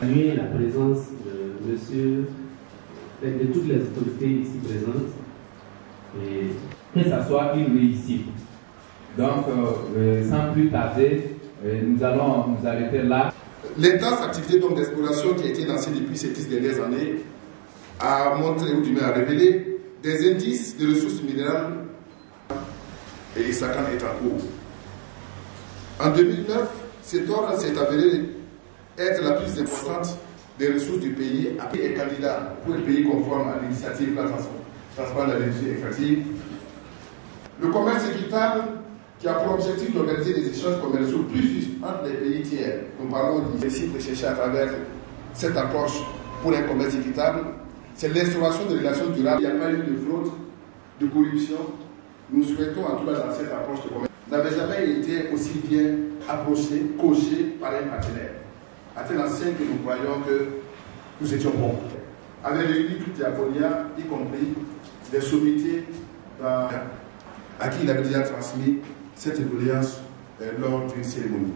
Saluer la présence de monsieur, de toutes les autorités ici présentes. Et que ça soit une réussite. Donc, sans plus tarder, nous allons nous arrêter là. L'intense activité d'exploration qui a été lancée depuis ces 10 dernières années a montré, ou du moins a révélé, des indices de ressources minérales et Isakan est en cours. En 2009, cet ordre s'est avéré être la plus importante des ressources du pays et est candidat pour le pays conforme à l'initiative transparente de l'énergie extractive. Le commerce équitable qui a pour objectif d'organiser des échanges commerciaux plus justes entre les pays tiers. Nous parlons ici de chercher à travers cette approche pour un commerce équitable. C'est l'instauration de relations durables. Il n'y a pas eu de fraude, de corruption. Nous souhaitons en tout cas dans cette approche de commerce n'avait jamais été aussi bien approché, coché par un partenaire. À tel enseigne que nous croyons que nous étions bons. Avec réuni toute Diaponia, y compris des sommeliers à qui il avait déjà transmis cette évolution lors d'une cérémonie.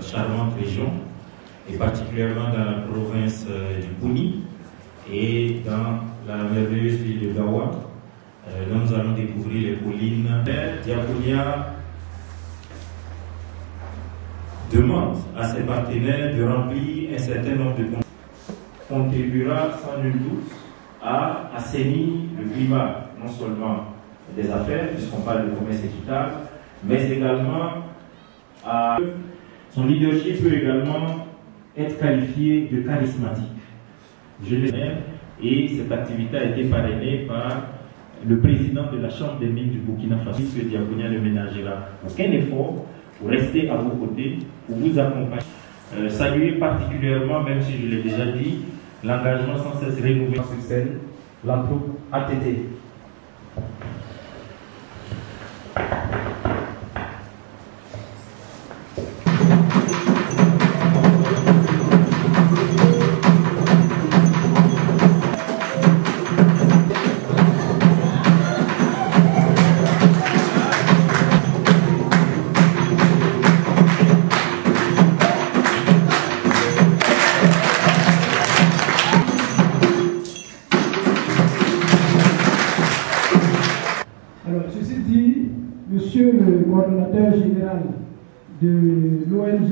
Charmante région, et particulièrement dans la province du Bouni et dans la merveilleuse ville de Gawa. Là, nous allons découvrir les collines. Diaponia demande à ses partenaires de remplir un certain nombre de contribuera sans nul doute à assainir le climat, non seulement des affaires, puisqu'on parle de commerce équitable, mais également à... Son leadership peut également être qualifié de charismatique. Et cette activité a été parrainée par le président de la Chambre des mines du Burkina Faso, que Diaponia ne ménagera aucun effort pour rester à vos côtés, pour vous accompagner. Saluer particulièrement, même si je l'ai déjà dit, l'engagement sans cesse renouvelé sur scène, l'entroupe ATT. Monsieur le coordonnateur général de l'ONG,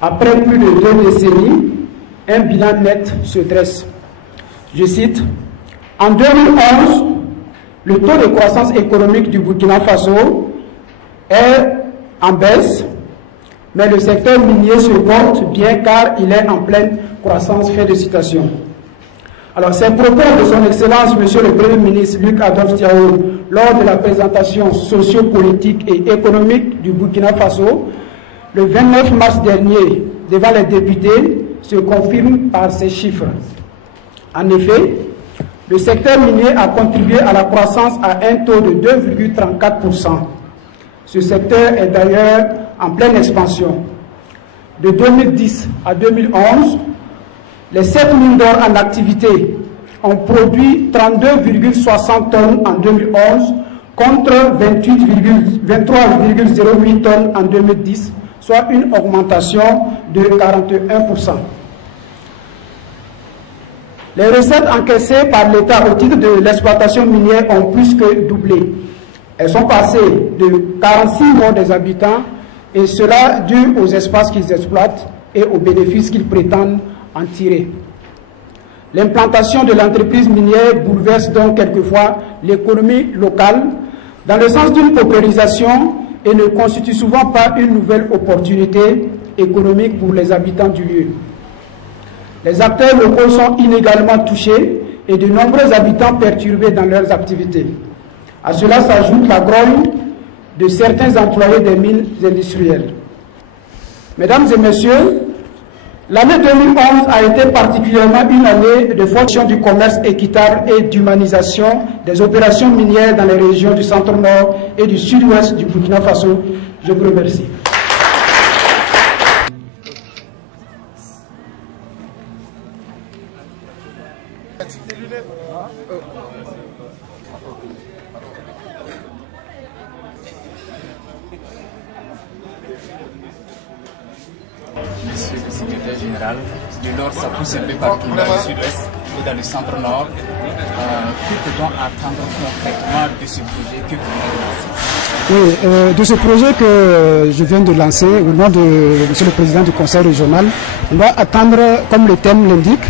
après plus de 2 décennies, un bilan net se dresse. Je cite, en 2011, le taux de croissance économique du Burkina Faso est en baisse, mais le secteur minier se porte bien car il est en pleine croissance. Fin de citation. Alors, ces propos de son Excellence, Monsieur le Premier ministre Luc Adolphe Tiao, lors de la présentation sociopolitique et économique du Burkina Faso, le 29 mars dernier, devant les députés, se confirme par ces chiffres. En effet, le secteur minier a contribué à la croissance à un taux de 2,34%. Ce secteur est d'ailleurs en pleine expansion. De 2010 à 2011, les 7 mines d'or en activité ont produit 32,60 tonnes en 2011 contre 23,08 tonnes en 2010, soit une augmentation de 41%. Les recettes encaissées par l'État au titre de l'exploitation minière ont plus que doublé. Elles sont passées de 46 morts des habitants, et cela dû aux espaces qu'ils exploitent et aux bénéfices qu'ils prétendent en tirer. L'implantation de l'entreprise minière bouleverse donc quelquefois l'économie locale dans le sens d'une paupérisation et ne constitue souvent pas une nouvelle opportunité économique pour les habitants du lieu. Les acteurs locaux sont inégalement touchés et de nombreux habitants perturbés dans leurs activités. À cela s'ajoute la grogne de certains employés des mines industrielles. Mesdames et messieurs, l'année 2011 a été particulièrement une année de fonction du commerce équitable et d'humanisation des opérations minières dans les régions du centre-nord et du sud-ouest du Burkina Faso. Je vous remercie. Des lunettes. Monsieur le secrétaire général. De l'or, ça pousse un peu partout dans le sud-ouest et dans le centre-nord. Que peut-on attendre concrètement de ce projet que vous venez de lancer? Oui, de ce projet que je viens de lancer au nom de Monsieur le Président du Conseil régional, on doit attendre, comme le thème l'indique,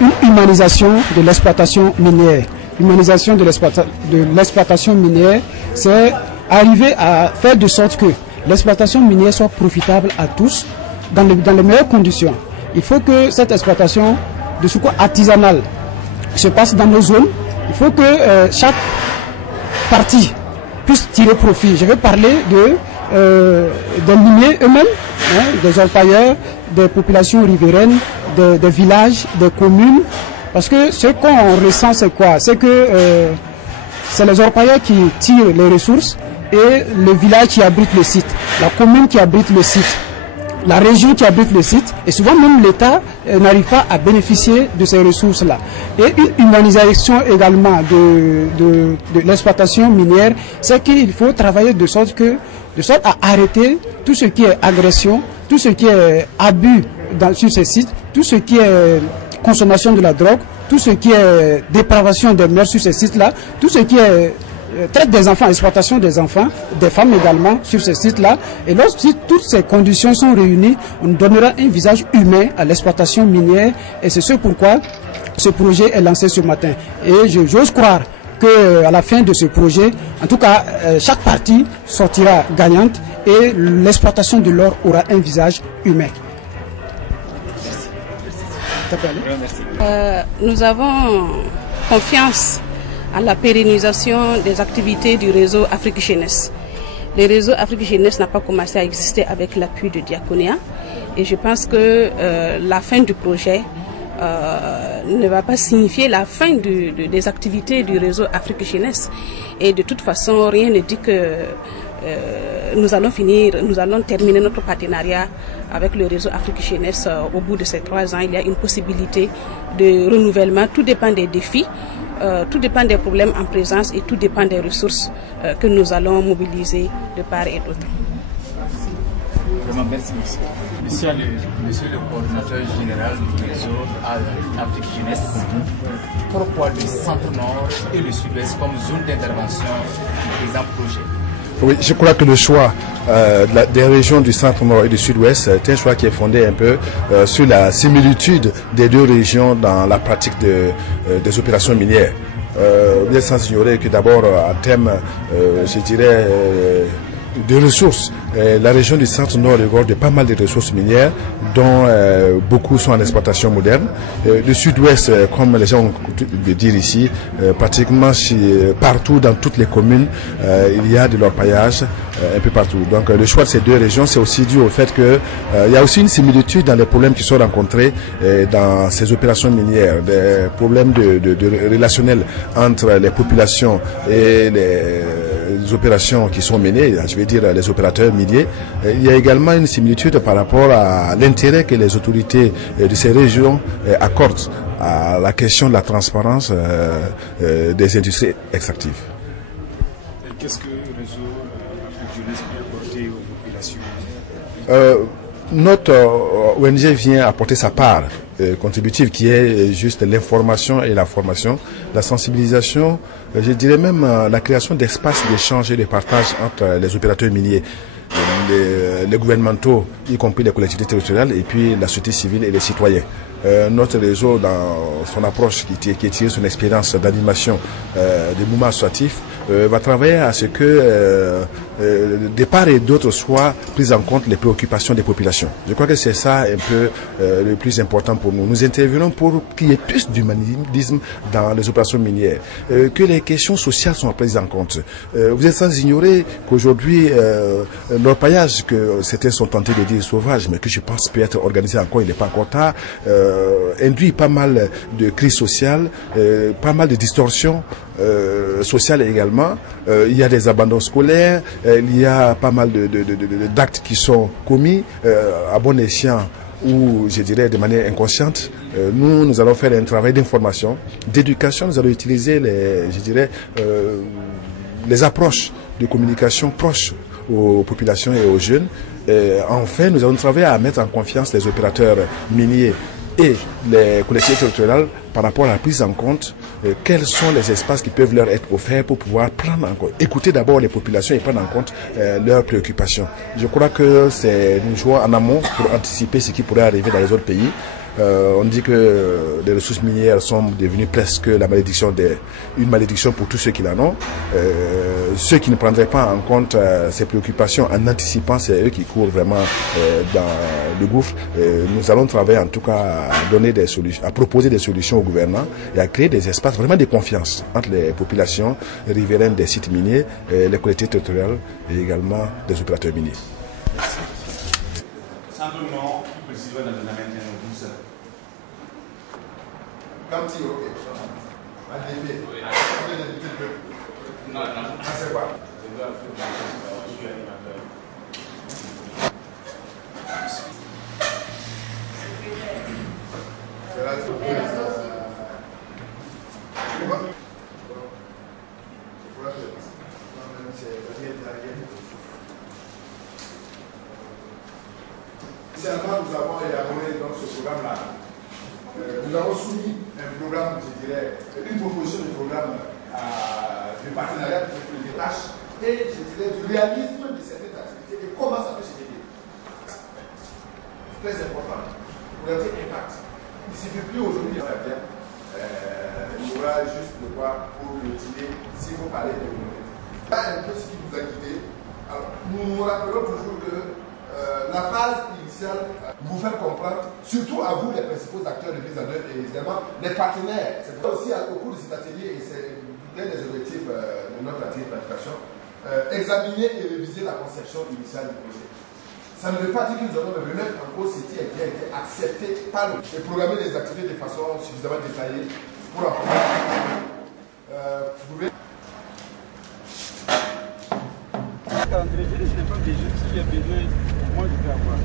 une humanisation de l'exploitation minière. L'humanisation de l'exploitation minière, c'est arriver à faire de sorte que l'exploitation minière soit profitable à tous dans les meilleures conditions. Il faut que cette exploitation de surcroît artisanale se passe dans nos zones. Il faut que chaque partie puisse tirer profit. Je vais parler des miniers eux-mêmes, hein, des orpailleurs, des populations riveraines, des villages, des communes. Parce que ce qu'on ressent, c'est quoi? C'est que c'est les orpailleurs qui tirent les ressources et le village qui abrite le site, la commune qui abrite le site, la région qui abrite le site, et souvent même l'État n'arrive pas à bénéficier de ces ressources-là. Et une humanisation également de l'exploitation minière, c'est qu'il faut travailler de sorte à arrêter tout ce qui est agression, tout ce qui est abus sur ces sites, tout ce qui est consommation de la drogue, tout ce qui est dépravation des mœurs sur ces sites-là, tout ce qui est traite des enfants, exploitation des enfants, des femmes également sur ces sites-là. Et lorsque toutes ces conditions sont réunies, on donnera un visage humain à l'exploitation minière. Et c'est ce pourquoi ce projet est lancé ce matin. Et j'ose croire qu'à la fin de ce projet, en tout cas, chaque partie sortira gagnante et l'exploitation de l'or aura un visage humain. Nous avons confiance à la pérennisation des activités du réseau Afrique Jeunesse. Le réseau Afrique Jeunesse n'a pas commencé à exister avec l'appui de Diaconia et je pense que la fin du projet ne va pas signifier la fin des activités du réseau Afrique Jeunesse. Et de toute façon, rien ne dit que nous allons terminer notre partenariat avec le réseau Afrique Jeunesse au bout de ces 3 ans. Il y a une possibilité de renouvellement. Tout dépend des défis, tout dépend des problèmes en présence et tout dépend des ressources que nous allons mobiliser de part et d'autre. Vraiment, merci, monsieur. Monsieur le coordinateur général du réseau Afrique Jeunesse, pourquoi le centre-nord et le sud-ouest comme zone d'intervention du présent projet? Oui, je crois que le choix des régions du centre-nord et du sud-ouest est un choix qui est fondé un peu sur la similitude des deux régions dans la pratique des opérations minières. Bien sans ignorer que d'abord, en termes, je dirais, de ressources, la région du centre-nord regorge de pas mal de ressources minières dont beaucoup sont en exploitation moderne. Le sud-ouest, comme les gens ont de dire ici, pratiquement partout dans toutes les communes, il y a de l'orpaillage un peu partout. Donc le choix de ces deux régions, c'est aussi dû au fait que il y a aussi une similitude dans les problèmes qui sont rencontrés dans ces opérations minières, des problèmes de relationnels entre les populations et les opérations qui sont menées, je vais dire les opérateurs miniers. Il y a également une similitude par rapport à l'intérêt que les autorités de ces régions accordent à la question de la transparence des industries extractives. Qu'est-ce que le réseau Afrique Jeunesse peut apporter aux populations? Notre ONG vient apporter sa part contributive qui est juste l'information et la formation, la sensibilisation, je dirais même la création d'espaces d'échange et de partage entre les opérateurs miniers, les gouvernementaux, y compris les collectivités territoriales, et puis la société civile et les citoyens. Notre réseau, dans son approche qui est tirée sur une expérience d'animation des mouvements associatifs, va travailler à ce que de part et d'autre soient prises en compte les préoccupations des populations. Je crois que c'est ça un peu le plus important pour nous. Nous intervenons pour qu'il y ait plus d'humanisme dans les opérations minières, que les questions sociales soient prises en compte. Vous êtes sans ignorer qu'aujourd'hui, l'orpaillage, que certains sont tentés de dire sauvage, mais que je pense peut être organisé encore, il n'est pas encore tard, induit pas mal de crises sociales, pas mal de distorsions sociales également. Il y a des abandons scolaires, il y a pas mal d'actes qui sont commis à bon escient ou je dirais de manière inconsciente. Nous allons faire un travail d'information, d'éducation. Nous allons utiliser les approches de communication proches aux populations et aux jeunes, Enfin, nous allons travailler à mettre en confiance les opérateurs miniers et les collectivités territoriales par rapport à la prise en compte quels sont les espaces qui peuvent leur être offerts pour pouvoir prendre en compte, écouter d'abord les populations et prendre en compte leurs préoccupations. Je crois que c'est une joie en amont pour anticiper ce qui pourrait arriver dans les autres pays. On dit que les ressources minières sont devenues presque une malédiction pour tous ceux qui l'en ont. Ceux qui ne prendraient pas en compte ces préoccupations en anticipant, c'est eux qui courent vraiment dans le gouffre. Nous allons travailler en tout cas à donner des solutions, à proposer des solutions au gouvernement et à créer des espaces vraiment de confiance entre les populations riveraines des sites miniers, les collectivités territoriales et également des opérateurs miniers. Simplement, plus précisément dans le domaine de douceur. Comme si, ok. Non, non. C'est quoi? Initialement, nous avons élaboré donc, ce programme-là. Nous avons soumis un programme, je dirais, une proposition de programme de partenariat pour les tâches et je dirais du réalisme de certaines activités et comment ça peut se développer. C'est très important. Pour leur dire impact. Il ne suffit plus aujourd'hui de faire bien. Il y aura juste de quoi pour le dîner si vous parlez de communauté. Voilà un peu ce qui nous a guidés. Alors, nous rappelons toujours que la phase initiale, vous faire comprendre, surtout à vous les principaux acteurs de mise en œuvre et évidemment les partenaires. C'est aussi au cours de cet atelier et c'est l'un des objectifs de notre atelier de planification, examiner et réviser la conception initiale du projet. Ça ne veut pas dire que nous allons remettre en cause ce qui a été accepté par nous et programmer les activités de façon suffisamment détaillée pour en calendrier, je n'ai pas besoin, s'il y a besoin, moi je peux avoir.